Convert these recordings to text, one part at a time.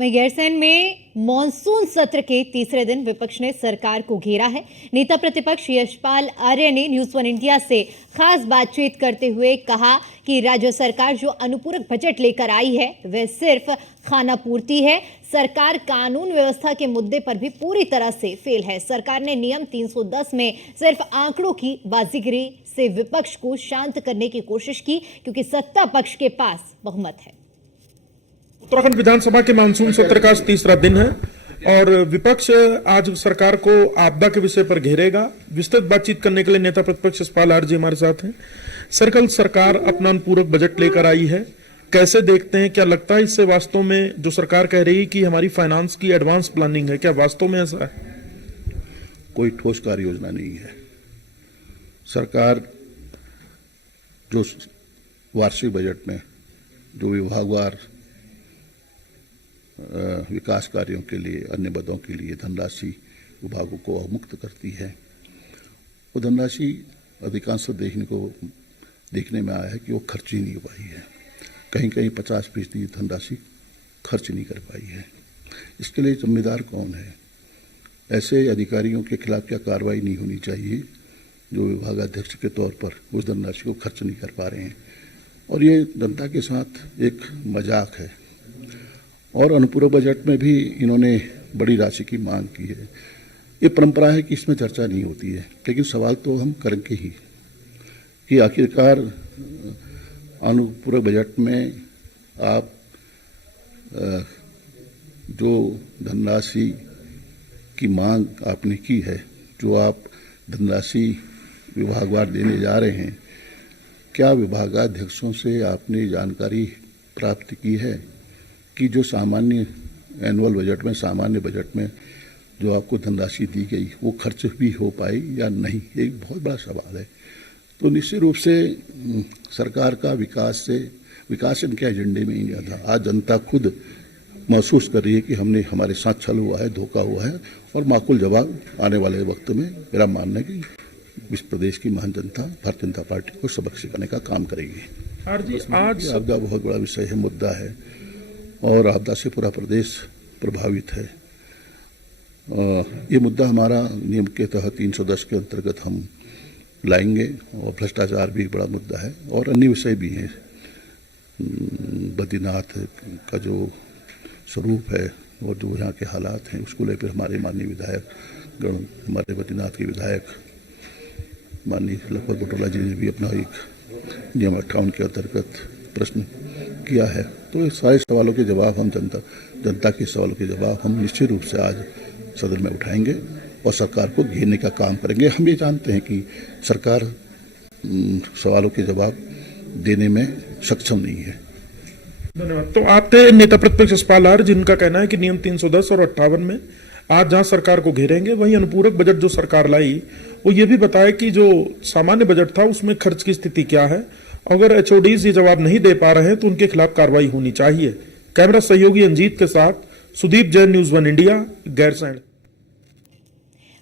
वहीं गैरसैंण में मॉनसून सत्र के तीसरे दिन विपक्ष ने सरकार को घेरा है। नेता प्रतिपक्ष यशपाल आर्य ने न्यूज वन इंडिया से खास बातचीत करते हुए कहा कि राज्य सरकार जो अनुपूरक बजट लेकर आई है वह सिर्फ खाना पूर्ति है। सरकार कानून व्यवस्था के मुद्दे पर भी पूरी तरह से फेल है। सरकार ने नियम 310 में सिर्फ आंकड़ों की बाजीगरी से विपक्ष को शांत करने की कोशिश की, क्योंकि सत्ता पक्ष के पास बहुमत है। उत्तराखंड विधानसभा के मानसून सत्र का आज तीसरा दिन है और विपक्ष आज सरकार को आपदा के विषय पर घेरेगा। विस्तृत बातचीत करने के लिए नेता प्रतिपक्ष यशपाल आर्य जी हमारे साथ हैं। सर, कल सरकार अपना अनुपूरक बजट लेकर आई है, कैसे देखते हैं? क्या लगता है इससे वास्तव में जो सरकार कह रही है कि हमारी फाइनेंस की एडवांस प्लानिंग है, क्या वास्तव में ऐसा है? कोई ठोस कार्य योजना नहीं है। सरकार जो वार्षिक बजट में जो विभागवार विकास कार्यों के लिए, अन्य पदों के लिए धनराशि विभागों को अवमुक्त करती है, वो धनराशि अधिकांश देखने में आया है कि वो खर्च ही नहीं हो पाई है। कहीं कहीं 50% धनराशि खर्च नहीं कर पाई है। इसके लिए जिम्मेदार कौन है? ऐसे अधिकारियों के खिलाफ क्या कार्रवाई नहीं होनी चाहिए जो विभागाध्यक्ष के तौर पर उस धनराशि को खर्च नहीं कर पा रहे हैं? और ये जनता के साथ एक मजाक है। और अनुपूरक बजट में भी इन्होंने बड़ी राशि की मांग की है। ये परंपरा है कि इसमें चर्चा नहीं होती है, लेकिन सवाल तो हम करेंगे ही कि आखिरकार अनुपूरक बजट में आप जो धनराशि की मांग आपने की है, जो आप धनराशि विभागवार देने जा रहे हैं, क्या विभागाध्यक्षों से आपने जानकारी प्राप्त की है कि जो सामान्य एनुअल बजट में, सामान्य बजट में जो आपको धनराशि दी गई वो खर्च भी हो पाई या नहीं? एक बहुत बड़ा सवाल है। तो निश्चित रूप से सरकार का विकास इनके एजेंडे में ही नहीं था। आज जनता खुद महसूस कर रही है कि हमारे साथ छल हुआ है, धोखा हुआ है, और माकूल जवाब आने वाले वक्त में मेरा मानना है कि इस प्रदेश की महान जनता भारतीय जनता पार्टी को सबक सिखाने का काम करेगी। आज आपदा बहुत बड़ा विषय है, मुद्दा है, और आपदा से पूरा प्रदेश प्रभावित है। ये मुद्दा हमारा नियम के तहत 310 के अंतर्गत हम लाएंगे, और भ्रष्टाचार भी एक बड़ा मुद्दा है, और अन्य विषय भी हैं। बद्रीनाथ का जो स्वरूप है और जो यहाँ के हालात हैं, उसको लेकर हमारे माननीय विधायक गण, हमारे बद्रीनाथ के विधायक माननीय लखपत बटोला जी ने भी अपना एक नियम 58 के अंतर्गत प्रश्न किया है। तो इस सारे सवालों के जवाब हम जनता के सवालों के जवाब हम निश्चित रूप से आज सदन में उठाएंगे और सरकार को घेरने का काम करेंगे। हम ये जानते हैं कि सरकार सवालों के जवाब देने में सक्षम नहीं है। धन्यवाद। तो आप थे नेता प्रतिपक्ष यशपाल आर्य, जिनका कहना है कि नियम 310 और 58 में आज जहां सरकार को घेरेंगे, वहीं अनुपूरक बजट जो सरकार लाई वो ये भी बताया कि जो सामान्य बजट था उसमें खर्च की स्थिति क्या है। अगर एचओडीज ये जवाब नहीं दे पा रहे हैं तो उनके खिलाफ कार्रवाई होनी चाहिए। कैमरा सहयोगी अंजीत के साथ Sudeep Jain, news one India, Gairsain.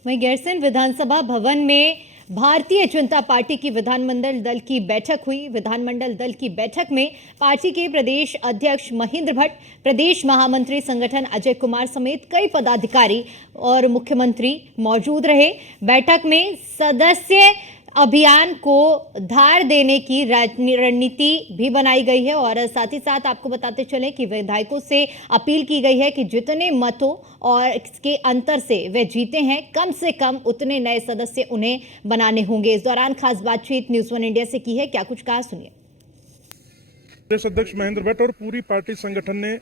वहीं गैरसैंण विधानसभा भवन में भारतीय जनता पार्टी की विधानमंडल दल की बैठक हुई। विधानमंडल दल की बैठक में पार्टी के प्रदेश अध्यक्ष महेंद्र भट्ट, प्रदेश महामंत्री संगठन अजय कुमार समेत कई पदाधिकारी और मुख्यमंत्री मौजूद रहे। बैठक में सदस्य अभियान को धार देने की रणनीति भी बनाई गई है, और साथ ही साथ आपको बताते चलें कि विधायकों से अपील की गई है कि जितने मतों और इसके अंतर से वे जीते हैं, कम से कम उतने नए सदस्य उन्हें बनाने होंगे। इस दौरान खास बातचीत न्यूज वन इंडिया से की है, क्या कुछ कहा सुनिए। प्रदेश अध्यक्ष महेंद्र भट्ट और पूरी पार्टी संगठन ने